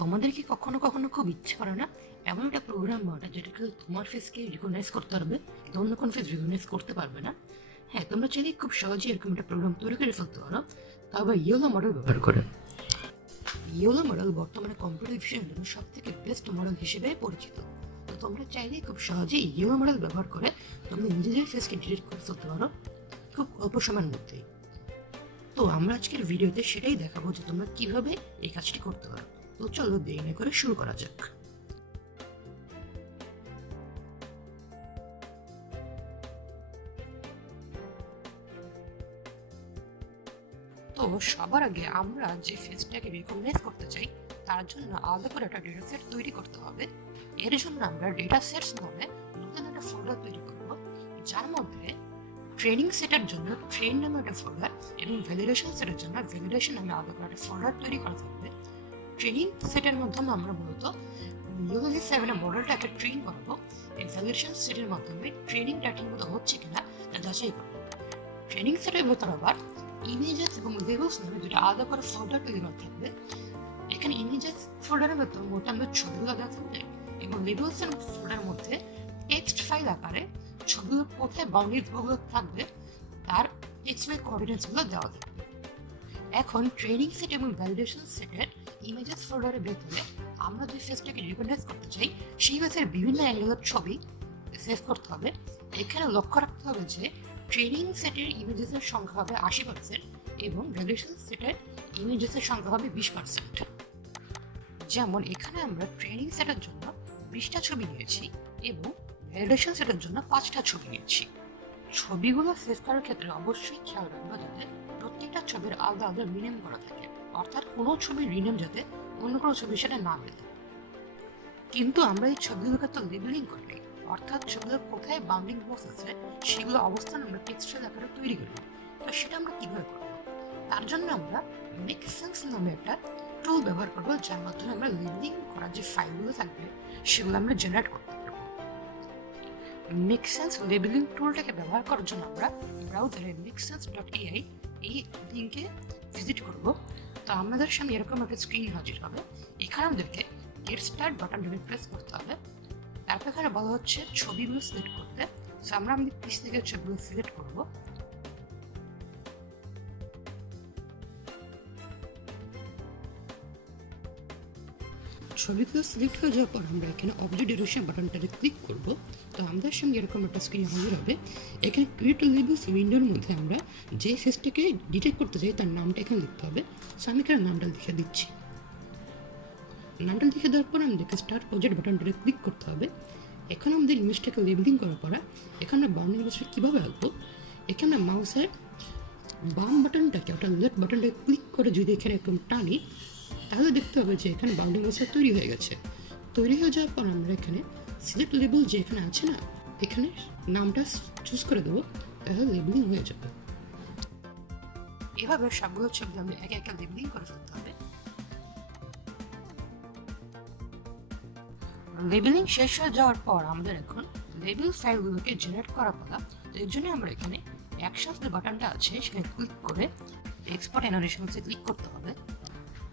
তোমাদের কি কখনো কখনো খুব ইচ্ছে করে না এমন একটা প্রোগ্রাম বানাতে যেটাকে তোমার ফেসকে রিকগনাইজ করতে পারবে, কিন্তু অন্য কোনো ফেস রিকগনাইজ করতে পারবে না? হ্যাঁ, তোমরা চাইলে খুব সহজেই এরকম একটা প্রোগ্রাম তৈরি করে ফেলতে পারো, তাও আবার ইয়েলো মডেল ব্যবহার করে। ইয়েলো মডেল বর্তমানে কম্পিউটার ভিশনের জন্য সব থেকে বেস্ট মডেল হিসেবে পরিচিত। তো তোমরা চাইলেই খুব সহজেই ইয়েলো মডেল ব্যবহার করে তোমরা নিজেদের ফেসকে ডিলিট করে ফেলতে পারো খুব অল্প সময়ের মধ্যেই। তো আমরা আজকের ভিডিওতে সেটাই দেখাবো যে তোমরা কিভাবে এই কাজটি করতে পারো। তো চলো দেরি না করে শুরু করা যাক। তো সবার আগে আমরা যে ফেসটাকে রিকগনাইজ করতে চাই তার জন্য আলাদা করে একটা ডেটা সেট তৈরি করতে হবে। এর জন্য আমরা ডেটা সেটস নামে নতুন একটা ফোল্ডার তৈরি করব, যার মধ্যে ট্রেনিং সেটের জন্য ট্রেন নামে একটা ফোল্ডার এবং ভ্যালিডেশন সেটের জন্য ভ্যালিডেশন নামে আলাদা করে একটা ফোল্ডার তৈরি করা থাকবে। ট্রেনিং সেটের মাধ্যমে আমরা মূলত ইউএলভি 7 এর মডেলটাকে ট্রেন করবো। এই ভ্যালিডেশন সেটের মাধ্যমে ট্রেনিংটা ঠিকমতো হচ্ছে কিনা তা যাচাই করবো। ট্রেনিং সেটের ভেতর আবার ইমেজেস এবং লেবেলস নামে দুটো আলাদা করে ফোল্ডার তৈরি করা থাকবে। এখানে ইমেজেস ফোল্ডারের ভেতর মোট আমাদের ছবিগুলো দেওয়া থাকবে এবং লেবেলস এর ফোল্ডারের মধ্যে টেক্সট ফাইল আকারে ছবিগুলো কোথায় বাউন্ডারিগুলো থাকবে তার এক্সওয়াই কোঅর্ডিনেটসগুলো দেওয়া থাকবে। এখন ট্রেনিং সেট এবং ভ্যালিডেশন সেটের ইমেজেস ফোল্ডারের ভেতরে আমরা যে ফেসটাকে রিকগনাইজ করতে চাই সেই ফেসের বিভিন্ন অ্যাঙ্গেলের ছবি সেভ করতে হবে। এখানে লক্ষ্য রাখতে হবে যে ট্রেনিং সেটের ইমেজেসের সংখ্যা হবে 80% এবং ভ্যালিডেশন সেটের ইমেজেসের সংখ্যা হবে 20%। যেমন এখানে আমরা ট্রেনিং সেটের জন্য 20টা ছবি নিয়েছি এবং ভ্যালিডেশন সেটের জন্য 5টা ছবি নিয়েছি। ছবিগুলো সেভ করার ক্ষেত্রে অবশ্যই খেয়াল রাখবো যাতে প্রত্যেকটা ছবির আলাদা আলাদা রিনেম করা থাকে, অর্থাৎ কোনো ছবির রিনেম যাতে অন্য কোনো ছবির সাথে না মেলে। কিন্তু আমরা এই ছবিগুলোকে তো লেবেলিং করি, অর্থাৎ ছবিগুলো কোথায় বাউন্ডিং বক্স আছে সেগুলো অবস্থান আমরা টেক্সটাইল আকারে তৈরি করি। তো সেটা আমরা কিভাবে করবো? তার জন্য আমরা মেক সেন্স নামে একটা টুল ব্যবহার করবো, যার মাধ্যমে আমরা লেবেলিং করার যে ফাইলগুলো থাকবে সেগুলো আমরা জেনারেট করতে পারবো। মেক সেন্স লেবেলিং টুলটাকে ব্যবহার করার জন্য আমরা ব্রাউজারে মেকসেন্স.ai এই লিঙ্কে ভিজিট করব। তো আমাদের সামনে এরকম একটা স্ক্রিন হাজির হবে। এখানে আমাদেরকে গেট স্টার্ট বাটনটাকে প্রেস করতে হবে। তারপর এখানে বলা হচ্ছে ছবিগুলো সিলেক্ট করতে। তো আমরা আমাদের পিস থেকে ছবিগুলো সিলেক্ট করব। ছবিগুলো সিলেক্ট হয়ে যাওয়ার পর আমরা এখানে অবজেক্ট ডিরেকশন বাটনটাতে ক্লিক করব। তো আমাদের সঙ্গে এরকম একটা স্ক্রিন হাজির হবে। এখানে ক্রিয়েট লেবেলস উইন্ডোর মধ্যে আমরা যে ফেসটাকে ডিটেক্ট করতে চাই তার নামটা এখানে লিখতে হবে। সো আমি এখানে নামটা লিখে দিচ্ছি। নামটা লিখে দেওয়ার পর আমাদেরকে স্টার্ট প্রজেক্ট বাটনটাতে ক্লিক করতে হবে। এখানে আমাদের ইমেজটাকে লেবেলিং করার পর এখানে বাউন্ডিং ইমেজটা কীভাবে আঁকবো, এখানে মাউসের বাম বাটনটাকে ওটা লেফট বাটনটাকে ক্লিক করে যদি এখানে একদম টানি তাহলে দেখতে হবে যে এখানে বাউন্ডিং বক্সটা তৈরি হয়ে গেছে। তৈরি হয়ে যাওয়ার পর আমরা এখানে সিলেক্ট লেবেল যে এখানে আছে না, এখানে নামটা চুজ করে দেবো, তাহলে লেবেলিং হয়ে যাবে। এভাবে সবগুলো ছবি আমরা একে একে লেবেলিং করে ফেলতে হবে। লেবেলিং শেষ হয়ে যাওয়ার পর আমাদের এখন লেবেল ফাইলগুলোকে জেনারেট করা পালা। তো এর জন্য আমরা এখানে অ্যাকশনস যে বাটনটা আছে সেখানে ক্লিক করে এক্সপোর্ট অ্যানিমেশনসে ক্লিক করতে হবে।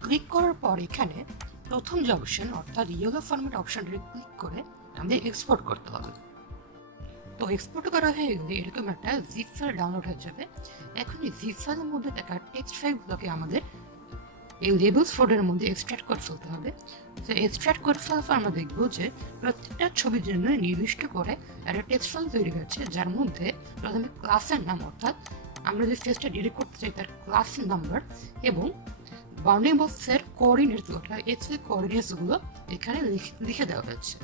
ক্লিক করার পর এখানে প্রথম যে অপশন অর্থাৎ ইয়েলো ফরম্যাট অপশনটাকে ক্লিক করে আমাদের এক্সপোর্ট করতে হবে। তো এক্সপোর্ট করা হয়ে গেলে এরকম একটা জিপ ফাইল ডাউনলোড হয়ে যাবে। এখন এই জিপ ফাইলের মধ্যে থাকা টেক্সট ফাইলগুলোকে আমাদের এই লেবেলস ফোল্ডারের মধ্যে এক্সট্রাক্ট করে ফেলতে হবে। তো এক্সট্রাক্ট করে ফেলার পর আমরা দেখবো যে প্রত্যেকটা ছবির জন্য নির্দিষ্ট করে একটা টেক্সট ফাইল তৈরি হয়েছে, যার মধ্যে প্রথমে ক্লাসের নাম অর্থাৎ আমরা যে ফেসটা ডিলিট করতে চাই তার ক্লাসের নাম্বার এবং বাউন্ডিং বক্সের কোঅর্ডিনেটসগুলো এক্সওয়াই কোঅর্ডিনেটসগুলো এখানে লিখে দেওয়া হয়েছে।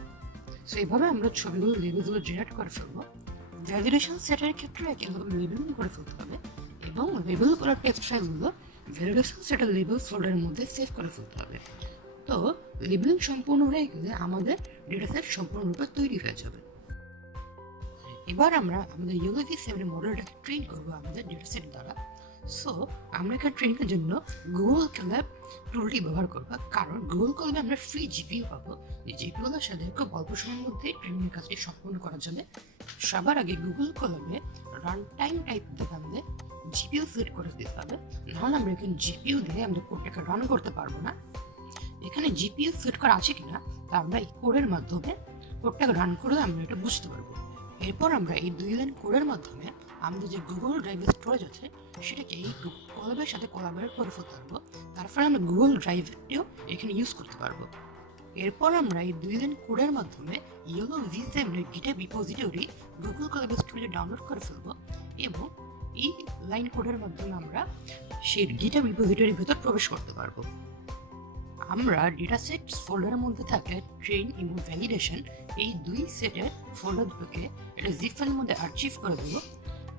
সো এইভাবে আমরা ছবিগুলো লেবেলগুলো জেনারেট করে ফেলবো। ভ্যালিডেশন সেটের ক্ষেত্রে একইভাবে লেবেলিং করে ফেলতে হবে এবং লেবেল করা টেক্সট ফাইলগুলো ভ্যালিডেশন সেটের লেবেল ফোল্ডারের মধ্যে সেভ করে ফেলতে হবে। তো লেবেলিং সম্পূর্ণ হয়ে গেলে আমাদের ডেটা সেট সম্পূর্ণরূপে তৈরি হয়ে যাবে। এবার আমরা আমাদের ইউএলভি 7 মডেলটাকে ট্রেন করবো আমাদের ডেটা সেট দ্বারা। সো আমরা এখানে ট্রেনিংয়ের জন্য গুগল ক্যালাব টুলটি ব্যবহার করবো, কারণ গুগল ক্যালাবে আমরা ফ্রি জিপিইউ পাবো। এই জিপিইউগুলোর সাথে খুব অল্প সময়ের মধ্যে ট্রেনিংয়ের কাজটি সম্পূর্ণ করার জন্য সবার আগে গুগল ক্যালাবে রান টাইম টাইপ থেকে আমাদের জিপিইউ সেট করে দিতে হবে, নাহলে আমরা এখানে জিপিইউ দিয়ে আমাদের কোডটাকে রান করতে পারবো না। এখানে জিপিইউ সেট করা আছে কিনা তা আমরা এই কোডের মাধ্যমে কোডটাকে রান করে আমরা এটা বুঝতে পারবো। এরপর আমরা এই 2 লাইন কোডের মাধ্যমে আমাদের যে গুগল ড্রাইভের স্টোরেজ আছে সেটাকে এই কলাবের সাথে কোলাবরেট করে ফেলতে পারবো। তারপরে আমরা গুগল ড্রাইভটিও এখানে ইউজ করতে পারবো। এরপর আমরা এই 2 লাইন কোডের মাধ্যমে ইয়েলো ভিসেমের গিটহাব রিপোজিটরি গুগল কোলাব স্টোরেজে ডাউনলোড করে ফেলবো এবং এই লাইন কোডের মাধ্যমে আমরা সেই গিটহাব রিপোজিটরির ভেতর প্রবেশ করতে পারবো। আমরা ডেটা সেটস ফোল্ডারের মধ্যে থাকে ট্রেন এবং ভ্যালিডেশন এই 2 সেটের ফোল্ডার দুটোকে এটা জিপ ফাইলের মধ্যে আর্চিভ করে দেবো,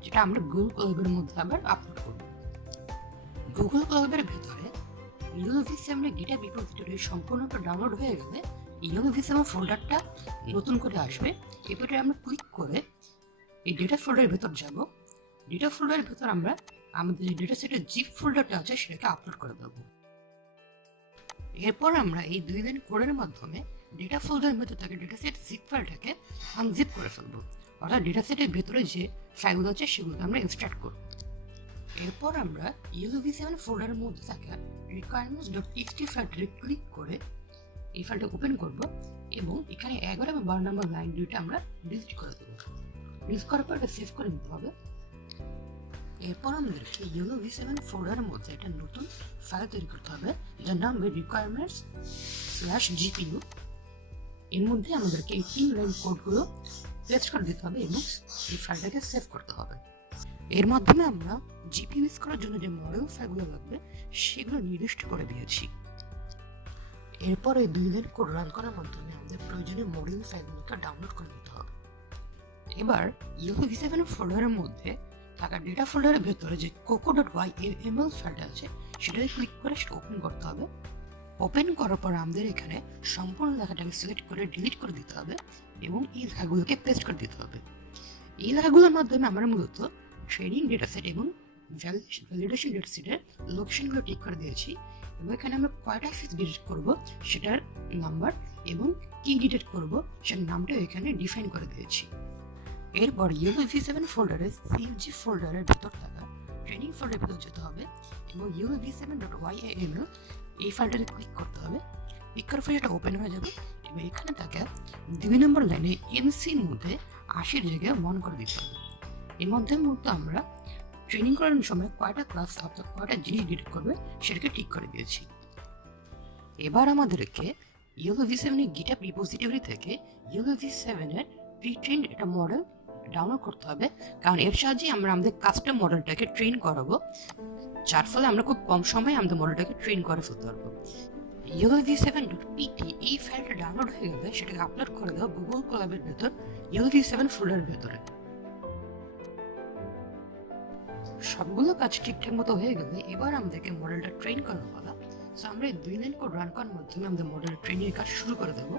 যেটা আমরা গুগল কোলাবের মধ্যে আবার আপলোড করব। গুগল কোলাবের ভেতরে ইয়েলো ভিসেমের গিটহাব রিপোজিটরি সম্পূর্ণটা ডাউনলোড হয়ে গেলে ইয়েলো ভিসেমের ফোল্ডারটা নতুন করে আসবে। এরপরে আমরা ক্লিক করে এই ডেটা ফোল্ডারের ভেতর যাব। ডেটা ফোল্ডারের ভেতর আমরা আমাদের যে ডেটা সেটের জিপ ফোল্ডারটা আছে সেটাকে আপলোড করে দেবো। এরপর আমরা এই 2 লাইন কোডের মাধ্যমে ডেটা ফোল্ডারের ভেতর থেকে ডেটা সেট জিপ ফাইলটাকে আনজিপ করে ফেলবো, অর্থাৎ ডেটা সেটের ভেতরে যে ফাইলগুলো আছে সেগুলোকে আমরা এক্সট্রাক্ট করব। এরপর আমরা ইয়েলো ভিসেমের ফোল্ডারের মধ্যে থাকা requirements.txt ফাইলটাকে ক্লিক করে এই ফাইলটা ওপেন করব এবং এখানে 11 এবং 12 নম্বর লাইন দুইটা আমরা ডিলিট করে দেবো। ডিলিট করার পর এটা সেভ করে নিতে হবে। এরপর আমাদেরকে ইয়েলো ভিসেমের ফোল্ডারের মধ্যে একটা নতুন ফাইল তৈরি করতে হবে যার নাম হবে requirements/gpu। এর মধ্যে আমাদেরকে এই 3 লাইন কোডগুলো পেস্ট করে দিতে হবে এবং এই ফাইলটাকে সেভ করতে হবে। এর মাধ্যমে আমরা জিপিইউ ইউজ করার জন্য যে মডেল ফাইলগুলো লাগবে সেগুলো নির্দিষ্ট করে দিয়েছি। এরপর এই 2 লাইন কোড রান করার মাধ্যমে আমাদের প্রয়োজনীয় মডেল ফাইলগুলোকে ডাউনলোড করে নিতে হবে। এবার ইয়েলো ভিসেমের ফোল্ডারের মধ্যে থাকা ডেটা ফোল্ডারের ভেতরে যে coco.yml ফাইলটা আছে সেটাকে ক্লিক করে সেটা ওপেন করতে হবে। ওপেন করার পর আমাদের এখানে সম্পূর্ণ লেখাটাকে সিলেক্ট করে ডিলিট করে দিতে হবে এবং এই লেখাগুলোকে পেস্ট করে দিতে হবে। এই লেখাগুলোর মাধ্যমে আমরা মূলত ট্রেনিং ডেটা সেট এবং ভ্যালিডেশন ডেটা সেটের লোকেশনগুলো ঠিক করে দিয়েছি এবং এখানে আমরা কয়টা ফেজ ডিলিট করব সেটার নাম্বার এবং কি ডিলিট করব সেটার নামটাও এখানে ডিফাইন করে দিয়েছি। এরপর ইয়েলো ভি7 ফোল্ডারে সিএফজি ফোল্ডারের ভেতর থাকা ট্রেনিং ফোল্ডারের ভেতর যেতে হবে এবং ইয়েলো v7.yml এই ফাইলটাতে ক্লিক করতে হবে। ক্লিক করার পরে এটা ওপেন হয়ে যাবে এবং এখানে থাকা 2 নম্বর লাইনে এমসির মধ্যে 80 জায়গায় 1 করে দিতে হবে। এর মধ্যে আমরা ট্রেনিং করানোর সময় কয়টা ক্লাস অর্থাৎ কয়টা জিনিস ডিলিট করবে সেটাকে ঠিক করে দিয়েছি। এবার আমাদেরকে ইয়েলো v7 এর গিটহাব রিপোজিটরি থেকে ইয়েলো v7 এর প্রি-ট্রেন্ড একটা মডেল ডাউনলোড করতে হবে, কারণ এর সাহায্যে আমরা আমাদের কাস্টম মডেলটাকে ট্রেন করাবো, যার ফলে আমরা খুব কম সময়ে আমাদের মডেলটাকে ট্রেন করে ফেলতে পারবো। ইয়েলো v7.pt এই ফাইলটা ডাউনলোড হয়ে গেলে সেটাকে আপলোড করে দেওয়া গুগল কোলাবের ভেতর ইয়েলো v7 ফোল্ডারের ভেতরে। সবগুলো কাজ ঠিকঠাক মতো হয়ে গেলে এবার আমাদেরকে মডেলটা ট্রেন করার পালা। সো আমরা এই 2 লাইন কোড রান করার মাধ্যমে আমাদের মডেল ট্রেনিংয়ের কাজ শুরু করে দেবো।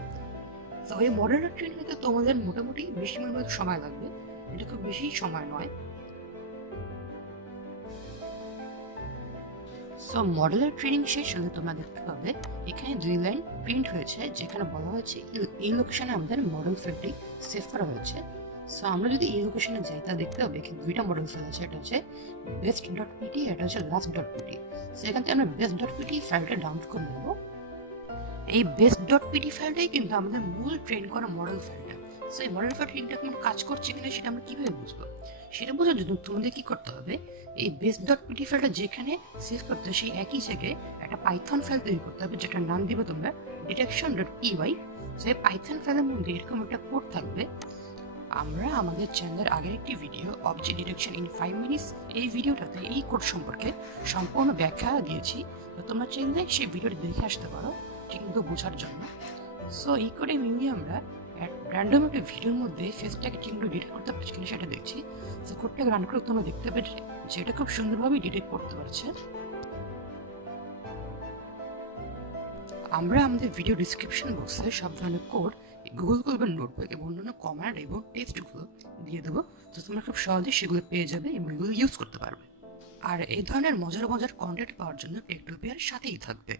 তো এই মডেলটা ট্রেন হতে তোমাদের মোটামুটি বেশি সময় লাগবে, এটা খুব বেশি সময় নয়। সো মডেলের ট্রেনিং শেষ হলে তোমরা দেখতে পাবে এখানে 2 লাইন প্রিন্ট হয়েছে যেখানে বলা হয়েছে এই লোকেশনে আমাদের মডেল ফাইলটি সেভ করা হয়েছে। সো আমরা যদি এই লোকেশনে যাই তা দেখতে হবে এখানে 2টা মডেল ফাইল আছে, এটা হচ্ছে best.pt, এটা হচ্ছে last.pt। সো এখান থেকে আমরা best.pt ফাইলটা ডাউনলোড করে নেব। এই best.pt ফাইলটাই কিন্তু আমাদের মূল ট্রেন করা মডেল ফাইলটা। সো এই মডেল ফাইলটা ঠিকঠাক মতো কাজ করছে কিনা সেটা আমরা কিভাবে বুঝবো? সেটা বোঝার জন্য তোমাদের কি করতে হবে, এই best.pt ফাইলটা যেখানে সেভ করতে সেই একই জায়গায় একটা পাইথন ফাইল তৈরি করতে হবে যেটার নাম দিবে তোমরা detection.py। সো এই পাইথন ফাইলের মধ্যে এরকম একটা কোড থাকবে। আমরা আমাদের চ্যানেলের আগের একটি video object detection in 5 minutes এই ভিডিওটাতে এই কোড সম্পর্কে সম্পূর্ণ ব্যাখ্যা দিয়েছি, তো তোমরা চাইলে সেই ভিডিওটি দেখে আসতে পারো ঠিকমতো বোঝার জন্য। সো এই কোডে মিলিয়ে আমরা র্যান্ডম একটা ভিডিওর মধ্যে ফেসটাকে ঠিকমতো ডিটেক্ট করতে পারছি কিনা সেটা দেখছি। সো কোডটাকে রান করে তোমরা দেখতে পেয়েছে যে এটা খুব সুন্দরভাবে ডিটেক্ট করতে পারছে। আমরা আমাদের ভিডিও ডিসক্রিপশন বক্সে সব ধরনের কোড, গুগল কোলাবের নোটবুক এবং অন্যান্য কমান্ড এবং টেক্সটগুলো দিয়ে দেবো, তো তোমরা খুব সহজেই সেগুলো পেয়ে যাবে এবং এগুলো ইউজ করতে পারবে। আর এই ধরনের মজার কন্টেন্ট পাওয়ার জন্য টেকটোপিয়ার সাথেই থাকবে।